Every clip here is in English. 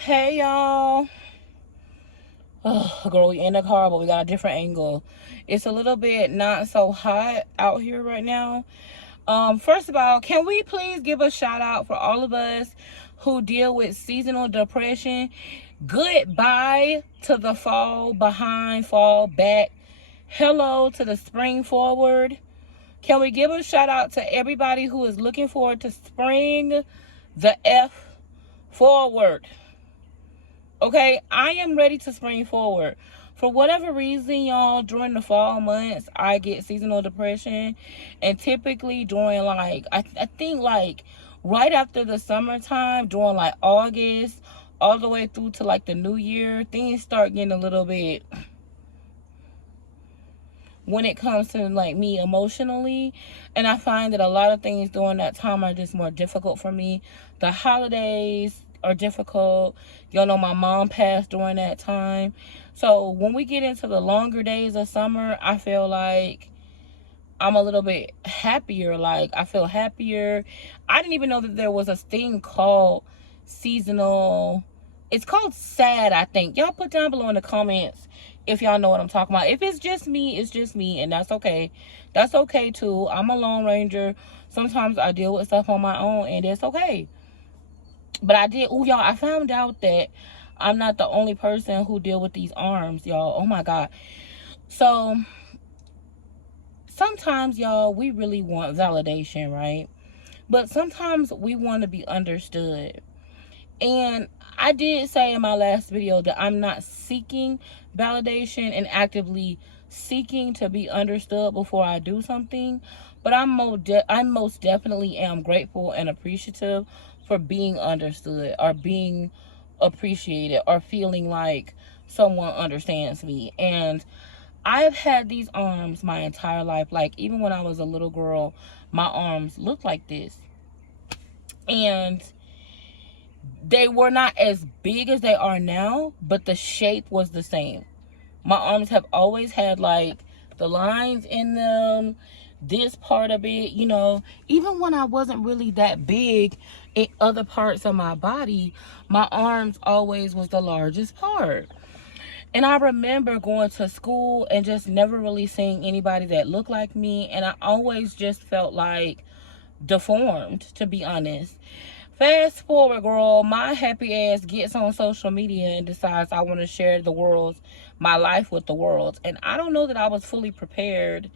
Hey y'all. Girl, we in the car, but we got a different angle. It's a little bit not so hot out here right now. First of all, can we please give a shout out for all of us who deal with seasonal depression? Goodbye to the fall behind, fall back. Hello to the spring forward. Can we give a shout out to everybody who is looking forward to spring the F forward? Okay, I am ready to spring forward. For whatever reason, y'all, during the fall months, I get seasonal depression. And typically during I think like right after the summertime, during like August, all the way through to like the new year, things start getting a little bit, when it comes to like me emotionally. And I find that a lot of things during that time are just more difficult for me. The holidays are difficult. Y'all know my mom passed during that time. So when we get into the longer days of summer, I feel like I'm a little bit happier. Like, I feel happier. I didn't even know that there was a thing called seasonal. It's called sad, I think. Y'all put down below in the comments if y'all know what I'm talking about. If it's just me, it's just me, and that's okay. That's okay too. I'm a Lone Ranger. Sometimes I deal with stuff on my own, and it's okay. But y'all, I found out that I'm not the only person who deal with these arms, y'all. Oh my God. So sometimes, y'all, we really want validation, right? But sometimes we want to be understood. And I did say in my last video that I'm not seeking validation and actively seeking to be understood before I do something. But I most definitely am grateful and appreciative for being understood or being appreciated or feeling like someone understands me. And I've had these arms my entire life. Like, even when I was a little girl, my arms looked like this. And they were not as big as they are now, but the shape was the same. My arms have always had like the lines in them, this part of it, even when I wasn't really that big in other parts of my body, my arms always was the largest part. And I remember going to school and just never really seeing anybody that looked like me. And I always just felt like deformed, to be honest. Fast forward, girl, my happy ass gets on social media and decides I want to share my life with the world. And I don't know that I was fully prepared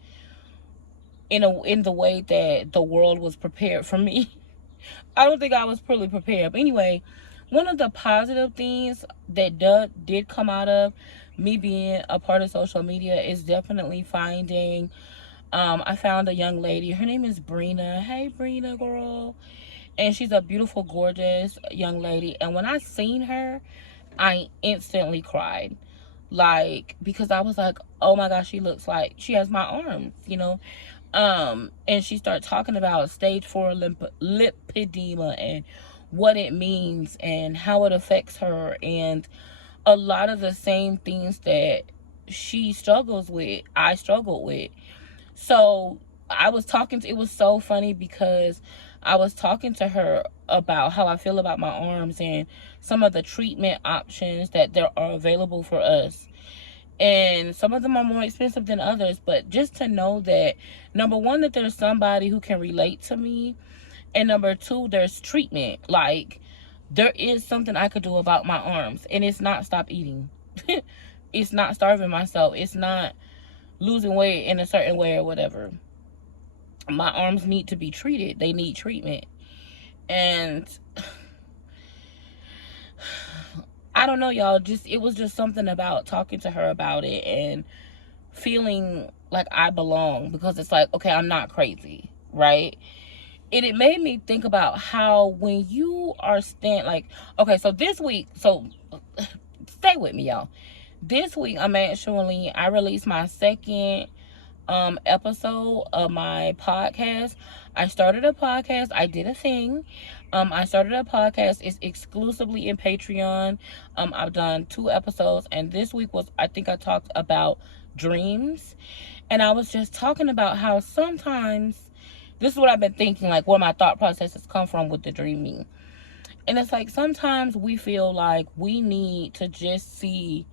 in the way that the world was prepared for me. I don't think I was fully prepared. But anyway, one of the positive things that did come out of me being a part of social media is definitely finding, I found a young lady. Her name is Brina. Hey, Brina, girl. And she's a beautiful, gorgeous young lady. And when I seen her, I instantly cried. Like, because I was like, oh my gosh, she looks like she has my arms. And she started talking about stage 4 lipedema and what it means and how it affects her, and a lot of the same things that she struggles with, I struggled with. So it was so funny because I was talking to her about how I feel about my arms and some of the treatment options that there are available for us. And some of them are more expensive than others, but just to know that, number one, that there's somebody who can relate to me, and number two, there's treatment. Like, there is something I could do about my arms, and it's not stop eating. It's not starving myself. It's not losing weight in a certain way or whatever. My arms need to be treated. They need treatment. And I don't know, y'all. It was just something about talking to her about it and feeling like I belong, because it's like, okay, I'm not crazy, right? And it made me think about how when you are okay, so this week, stay with me, y'all. This week, I released my second episode of my podcast. I started a podcast. I did a thing. I started a podcast. It's exclusively in Patreon. I've done 2 episodes, and this week I think I talked about dreams. And I was just talking about how sometimes, this is what I've been thinking, like where my thought processes come from with the dreaming. And it's like sometimes we feel like we need to just see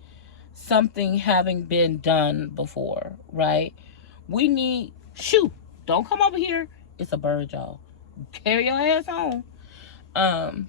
something having been done before, right? We need, shoot, don't come over here. It's a bird, y'all. Carry your ass on. Um,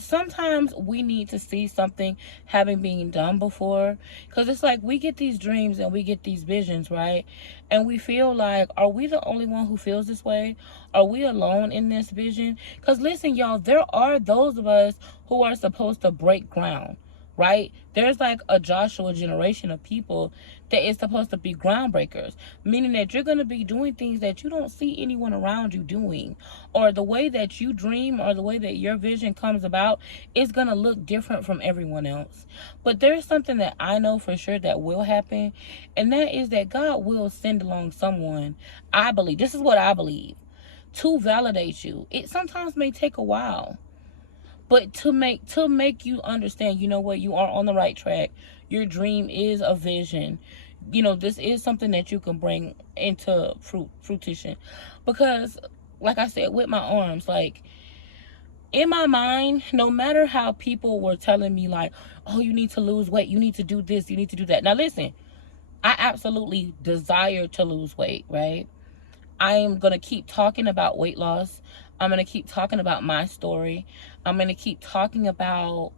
Sometimes we need to see something having been done before, because it's like we get these dreams and we get these visions, right? And we feel like, are we the only one who feels this way? Are we alone in this vision? Because listen, y'all, there are those of us who are supposed to break ground, right? There's like a Joshua generation of people that is supposed to be groundbreakers, meaning that you're going to be doing things that you don't see anyone around you doing, or the way that you dream or the way that your vision comes about is going to look different from everyone else. But there's something that I know for sure that will happen, and that is that God will send along someone. I believe, this is what I believe, to validate you. It sometimes may take a while, but to make you understand, you know what, you are on the right track. Your dream is a vision. You know, this is something that you can bring into fruition. Because like I said, with my arms, like, in my mind, no matter how people were telling me like, oh, you need to lose weight, you need to do this, you need to do that. Now listen, I absolutely desire to lose weight, right? I am going to keep talking about weight loss. I'm going to keep talking about my story. I'm going to keep talking about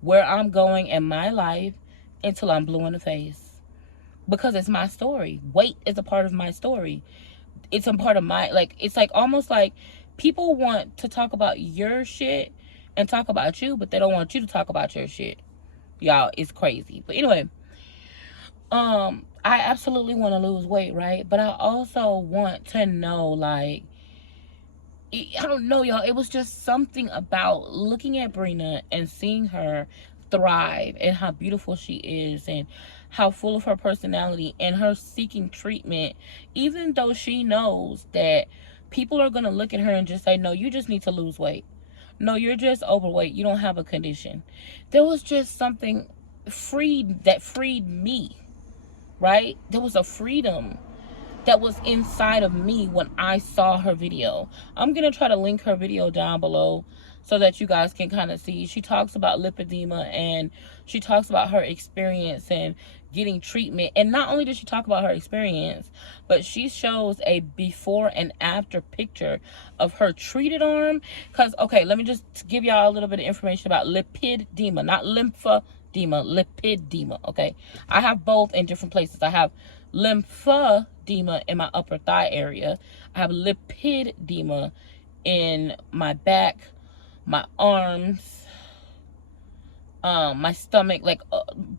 where I'm going in my life until I'm blue in the face. Because it's my story. Weight is a part of my story. It's a part of my, like, it's like almost like people want to talk about your shit and talk about you, but they don't want you to talk about your shit. Y'all, it's crazy. But anyway, I absolutely want to lose weight, right? But I also want to know, like, I don't know, y'all. It was just something about looking at Brina and seeing her thrive and how beautiful she is and how full of her personality, and her seeking treatment, even though she knows that people are going to look at her and just say, no, you just need to lose weight. No, you're just overweight. You don't have a condition. There was just something that freed me, right? There was a freedom that was inside of me when I saw her video. I'm going to try to link her video down below so that you guys can kind of see. She talks about lipedema, and she talks about her experience and getting treatment. And not only does she talk about her experience, but she shows a before and after picture of her treated arm. Because, okay, let me just give y'all a little bit of information about lipedema, not lymphedema, lipedema, okay? I have both in different places. I have lymphedema in my upper thigh area. I have lipedema in my back, my arms, my stomach, like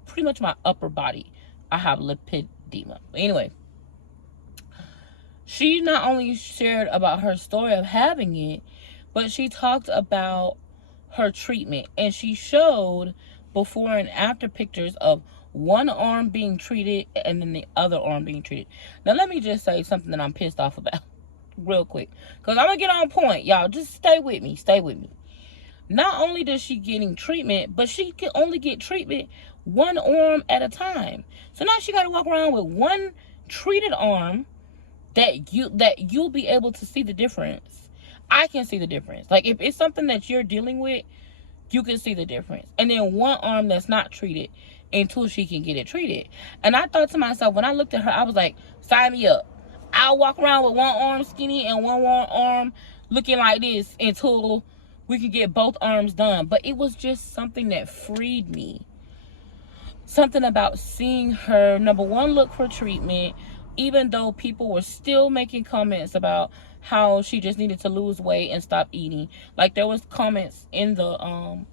pretty much my upper body. I have lipedema. Anyway, she not only shared about her story of having it, but she talked about her treatment, and she showed before and after pictures of one arm being treated and then the other arm being treated. Now let me just say something that I'm pissed off about real quick, because I'm gonna get on point, y'all. Just stay with me. Not only does she getting treatment, but she can only get treatment one arm at a time. So now she got to walk around with one treated arm that you'll be able to see the difference. I can see the difference. Like, if it's something that you're dealing with, you can see the difference. And then one arm that's not treated until she can get it treated. And I thought to myself, when I looked at her, I was like, sign me up. I'll walk around with one arm skinny and one arm looking like this until we can get both arms done. But it was just something that freed me. Something about seeing her, number one, look for treatment, even though people were still making comments about how she just needed to lose weight and stop eating. Like, there was comments in the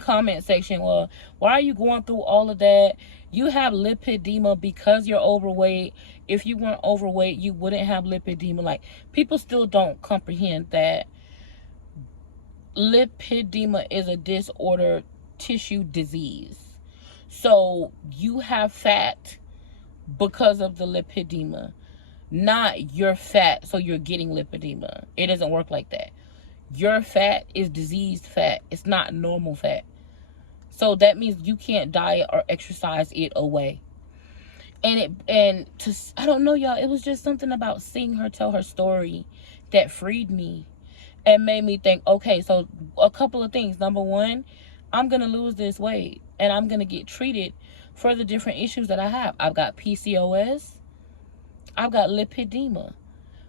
comment section, well, why are you going through all of that? You have lipedema because you're overweight. If you weren't overweight, you wouldn't have lipedema. Like, people still don't comprehend that lipedema is a disordered tissue disease. So you have fat because of the lipedema, not you're fat so you're getting lipedema. It doesn't work like that. Your fat is diseased fat. It's not normal fat. So that means you can't diet or exercise it away. I don't know, y'all, it was just something about seeing her tell her story that freed me. and made me think, okay, so a couple of things. Number one, I'm going to lose this weight and I'm going to get treated for the different issues that I have. I've got PCOS, I've got lipedema,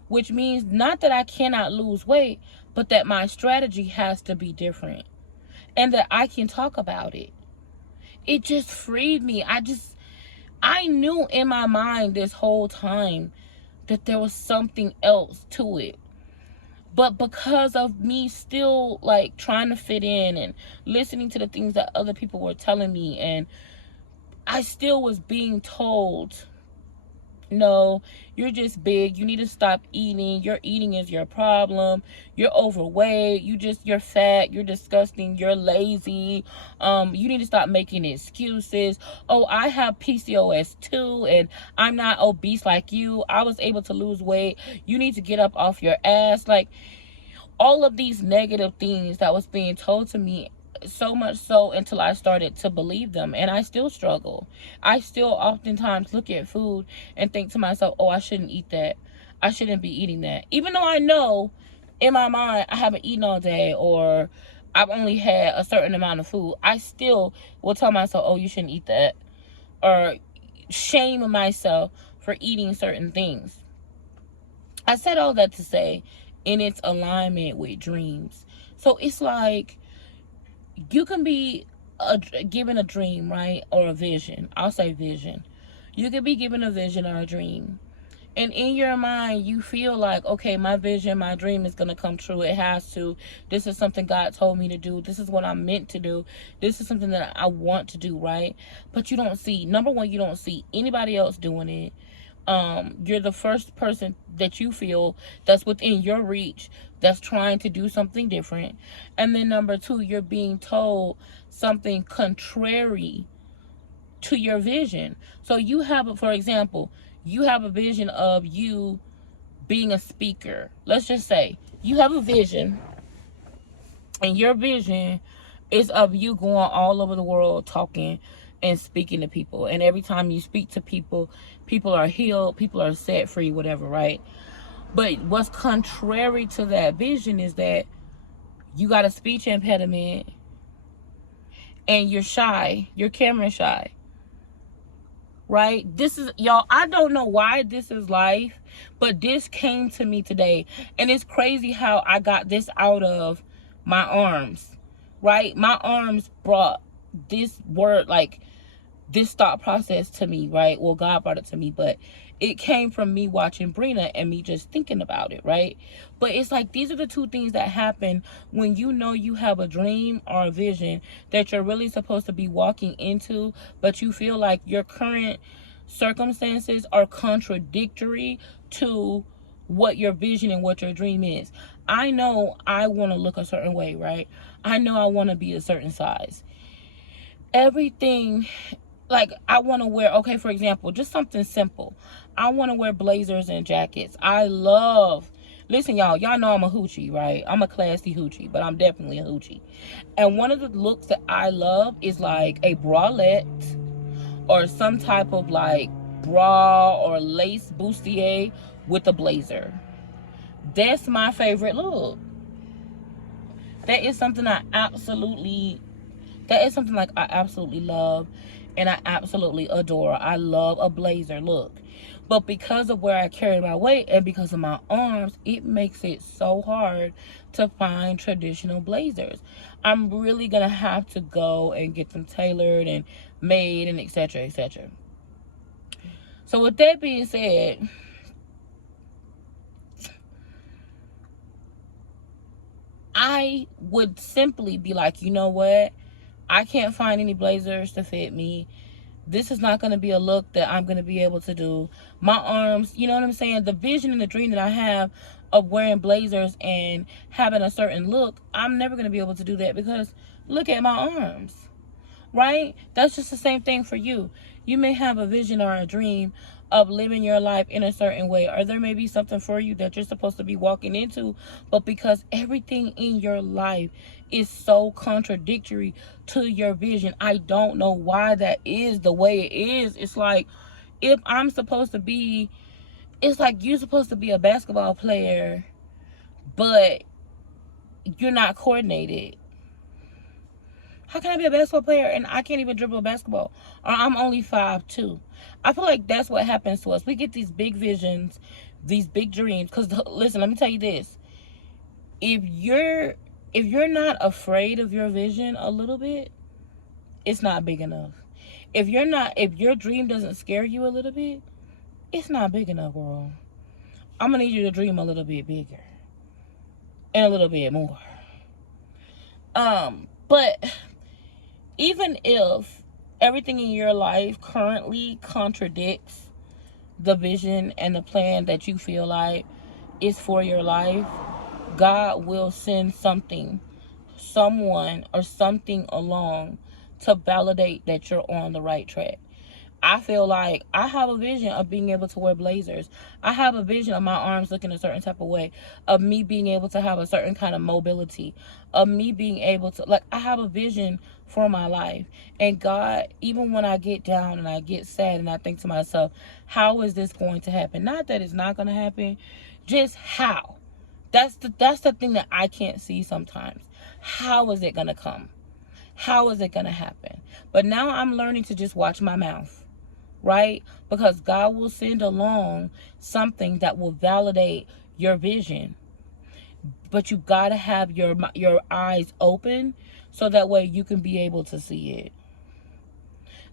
which means not that I cannot lose weight, but that my strategy has to be different and that I can talk about it. It just freed me. I knew in my mind this whole time that there was something else to it. But because of me still like trying to fit in and listening to the things that other people were telling me, and I still was being told, no, you're just big, you need to stop eating, your eating is your problem, you're overweight, you're fat, you're disgusting, you're lazy, you need to stop making excuses. Oh, I have PCOS too, and I'm not obese like you, I was able to lose weight, you need to get up off your ass. Like, all of these negative things that was being told to me, so much so until I started to believe them. And I still struggle. I still oftentimes look at food and think to myself, oh, I shouldn't eat that, I shouldn't be eating that, even though I know in my mind I haven't eaten all day, or I've only had a certain amount of food. I still will tell myself, oh, you shouldn't eat that, or shame myself for eating certain things. I said all that to say, in its alignment with dreams. So it's like, you can be given a dream, right? Or a vision. I'll say vision. You can be given a vision or a dream. And in your mind, you feel like, okay, my vision, my dream is going to come true. It has to. This is something God told me to do. This is what I'm meant to do. This is something that I want to do, right? But you don't see, number one, you don't see anybody else doing it. You're the first person that you feel that's within your reach that's trying to do something different. And then number two, you're being told something contrary to your vision. So you have, for example, you have a vision of you being a speaker. Let's just say you have a vision, and your vision is of you going all over the world talking and speaking to people. And every time you speak to people, people are healed, people are set free, whatever, right? But what's contrary to that vision is that you got a speech impediment and you're shy, you're camera shy, right? This is, y'all, I don't know why this is life, but this came to me today. And it's crazy how I got this out of my arms, right? My arms brought this word, like this thought process to me, right? Well, God brought it to me, but it came from me watching Brina and me just thinking about it, right? But it's like, these are the two things that happen when you know you have a dream or a vision that you're really supposed to be walking into, but you feel like your current circumstances are contradictory to what your vision and what your dream is. I know I want to look a certain way, right? I know I want to be a certain size. Everything, like, I want to wear, okay, for example, just something simple. I want to wear blazers and jackets. I love, listen, y'all know I'm a hoochie, right? I'm a classy hoochie, but I'm definitely a hoochie. And one of the looks that I love is like a bralette or some type of like bra or lace bustier with a blazer. That's my favorite look. That is something I absolutely love and I absolutely adore. I love a blazer look. But because of where I carry my weight and because of my arms, it makes it so hard to find traditional blazers. I'm really going to have to go and get them tailored and made and etc, etc. So with that being said, I would simply be like, you know what? I can't find any blazers to fit me. This is not going to be a look that I'm going to be able to do. My arms, you know what I'm saying? The vision and the dream that I have of wearing blazers and having a certain look, I'm never going to be able to do that because look at my arms, right? That's just the same thing for you. You may have a vision or a dream of living your life in a certain way, or there may be something for you that you're supposed to be walking into, but because everything in your life is so contradictory to your vision, I don't know why that is the way it is. It's like, if I'm supposed to be, it's like you're supposed to be a basketball player, but you're not coordinated. How can I be a basketball player and I can't even dribble a basketball? Or I'm only 5'2". I feel like that's what happens to us. We get these big visions, these big dreams. Because listen, let me tell you this. If you're not afraid of your vision a little bit, it's not big enough. If your dream doesn't scare you a little bit, it's not big enough, girl. I'm gonna need you to dream a little bit bigger and a little bit more. But even if everything in your life currently contradicts the vision and the plan that you feel like is for your life, God will send something, someone, or something along to validate that you're on the right track. I feel like I have a vision of being able to wear blazers. I have a vision of my arms looking a certain type of way, of me being able to have a certain kind of mobility, of me being able to, like, I have a vision for my life. And God, even when I get down and I get sad and I think to myself, how is this going to happen? Not that it's not going to happen, just how. That's the thing that I can't see sometimes. How is it going to come? How is it going to happen? But now I'm learning to just watch my mouth. Right? Because God will send along something that will validate your vision. But you got to have your eyes open so that way you can be able to see it.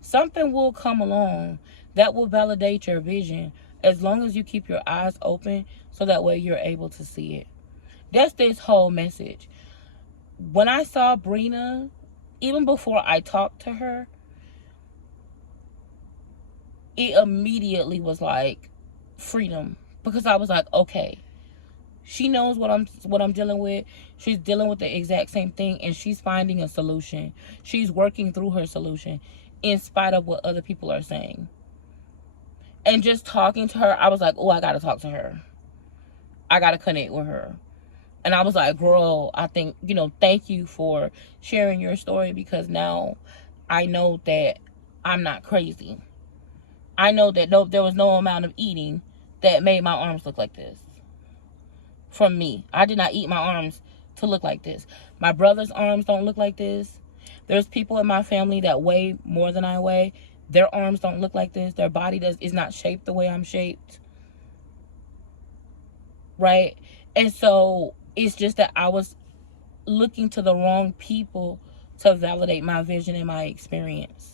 Something will come along that will validate your vision as long as you keep your eyes open so that way you're able to see it. That's this whole message. When I saw Brina, even before I talked to her, it immediately was like freedom, because I was like, okay, she knows what I'm dealing with. She's dealing with the exact same thing, and she's finding a solution. She's working through her solution in spite of what other people are saying. And just talking to her, I was like, oh, I gotta talk to her. I gotta connect with her. And I was like, girl, I think, thank you for sharing your story, because now I know that I'm not crazy. I know that there was no amount of eating that made my arms look like this. From me. I did not eat my arms to look like this. My brother's arms don't look like this. There's people in my family that weigh more than I weigh. Their arms don't look like this. Their body is not shaped the way I'm shaped. Right? And so it's just that I was looking to the wrong people to validate my vision and my experience.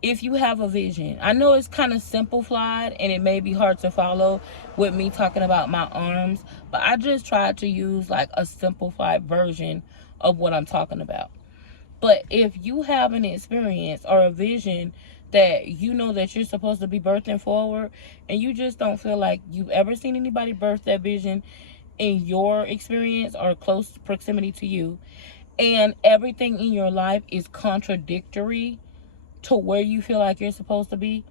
If you have a vision, I know it's kind of simplified and it may be hard to follow with me talking about my arms, but I just tried to use like a simplified version of what I'm talking about. But if you have an experience or a vision that you know that you're supposed to be birthing forward, and you just don't feel like you've ever seen anybody birth that vision in your experience or close proximity to you, and everything in your life is contradictory to where you feel like you're supposed to be,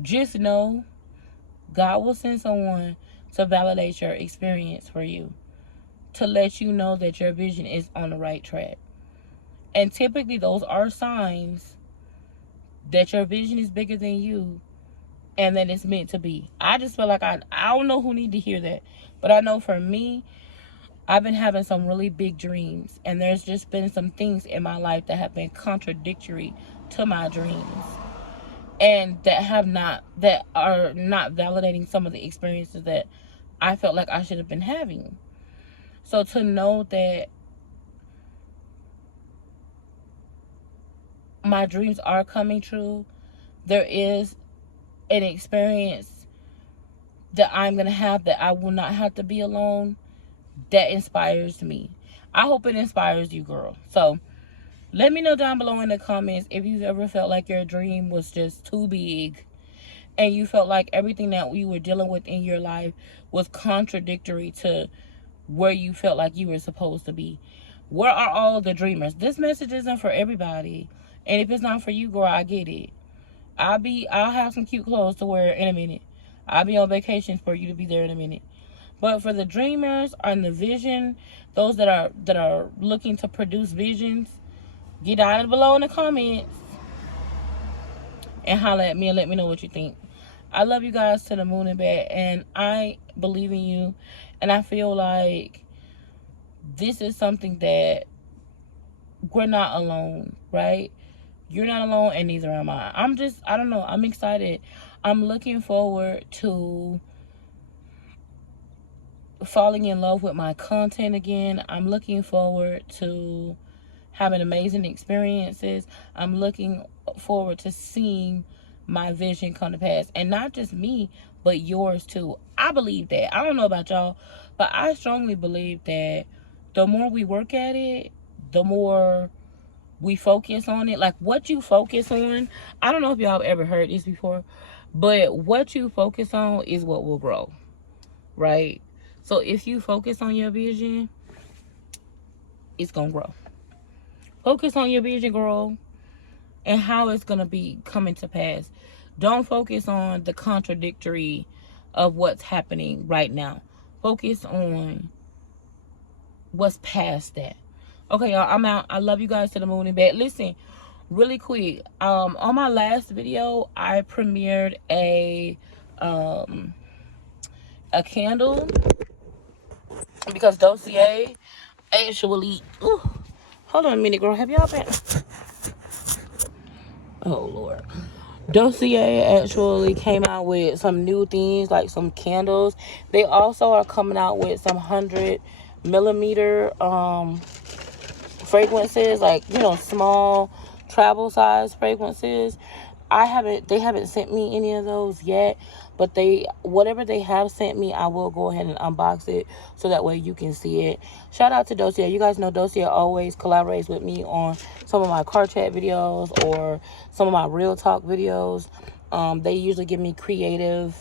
just know God will send someone to validate your experience for you, to let you know that your vision is on the right track. And typically those are signs that your vision is bigger than you and that it's meant to be. I just feel like I don't know who need to hear that, but I know for me, I've been having some really big dreams, and there's just been some things in my life that have been contradictory to my dreams, and that are not validating some of the experiences that I felt like I should have been having. So to know that my dreams are coming true, there is an experience that I'm going to have that I will not have to be alone, that inspires me. I hope it inspires you, girl. So let me know down below in the comments if you've ever felt like your dream was just too big and you felt like everything that you were dealing with in your life was contradictory to where you felt like you were supposed to be. Where are all the dreamers? This message isn't for everybody. And if it's not for you, girl, I get it. I'll have some cute clothes to wear in a minute. I'll be on vacation for you to be there in a minute. But for the dreamers and the vision, those that are looking to produce visions, get down below in the comments and holler at me and let me know what you think. I love you guys to the moon and back, and I believe in you, and I feel like this is something that we're not alone, right? You're not alone, and neither am I. I don't know, I'm excited. I'm looking forward to falling in love with my content again. I'm looking forward to having amazing experiences. I'm looking forward to seeing my vision come to pass. And not just me, but yours too. I believe that. I don't know about y'all, but I strongly believe that the more we work at it, the more we focus on it. Like, what you focus on, I don't know if y'all have ever heard this before, but what you focus on is what will grow, right? So if you focus on your vision, it's gonna grow. Focus on your vision, girl, and how it's gonna be coming to pass. Don't focus on the contradictory of what's happening right now. Focus on what's past that. Okay, y'all, I'm out. I love you guys to the moon and back. Listen, really quick. On my last video, I premiered a candle because Dossier actually. Ooh, hold on a minute, girl. Have y'all been? Oh Lord. Dossier actually came out with some new things, like some candles. They also are coming out with some 100 millimeter fragrances, like, you know, small travel size fragrances. They haven't sent me any of those yet, but whatever they have sent me, I will go ahead and unbox it so that way you can see it. Shout out to Dossier. You guys know Dossier always collaborates with me on some of my car chat videos or some of my real talk videos. They usually give me creative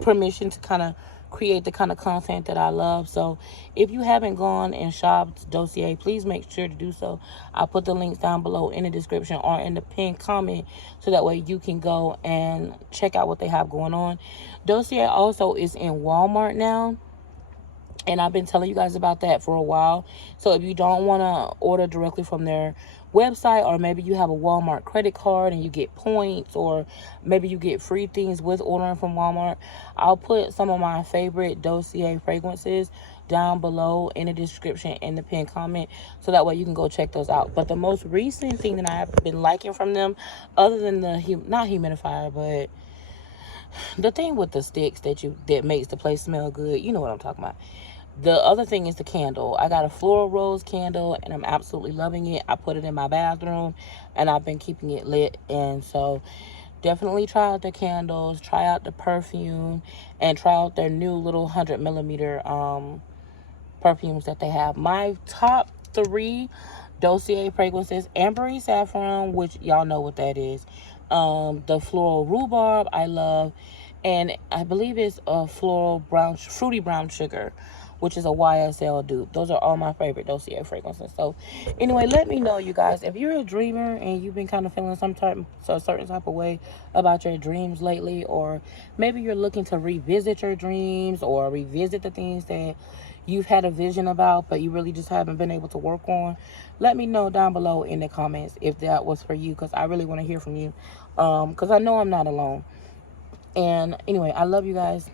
permission to kind of create the kind of content that I love. So if you haven't gone and shopped Dossier, please make sure to do so. I'll put the links down below in the description or in the pinned comment so that way you can go and check out what they have going on. Dossier also is in Walmart now, and I've been telling you guys about that for a while. So if you don't want to order directly from their website, or maybe you have a Walmart credit card and you get points, or maybe you get free things with ordering from Walmart, I'll put some of my favorite Dossier fragrances down below in the description in the pinned comment so that way you can go check those out. But the most recent thing that I have been liking from them, other than the not humidifier, but the thing with the sticks that makes the place smell good, you know what I'm talking about. The other thing is the candle. I got a floral rose candle, and I'm absolutely loving it. I put it in my bathroom, and I've been keeping it lit. And so definitely try out the candles, try out the perfume, and try out their new little 100 millimeter perfumes that they have. My top 3 Dossier fragrances: Ambery Saffron, which y'all know what that is. The floral rhubarb I love, and I believe it's a fruity brown sugar, which is a YSL dupe. Those are all my favorite Dossier fragrances. So anyway, let me know, you guys, if you're a dreamer and you've been kind of feeling a certain type of way about your dreams lately, or maybe you're looking to revisit your dreams or revisit the things that you've had a vision about but you really just haven't been able to work on. Let me know down below in the comments if that was for you, because I really want to hear from you, because I know I'm not alone. And anyway, I love you guys.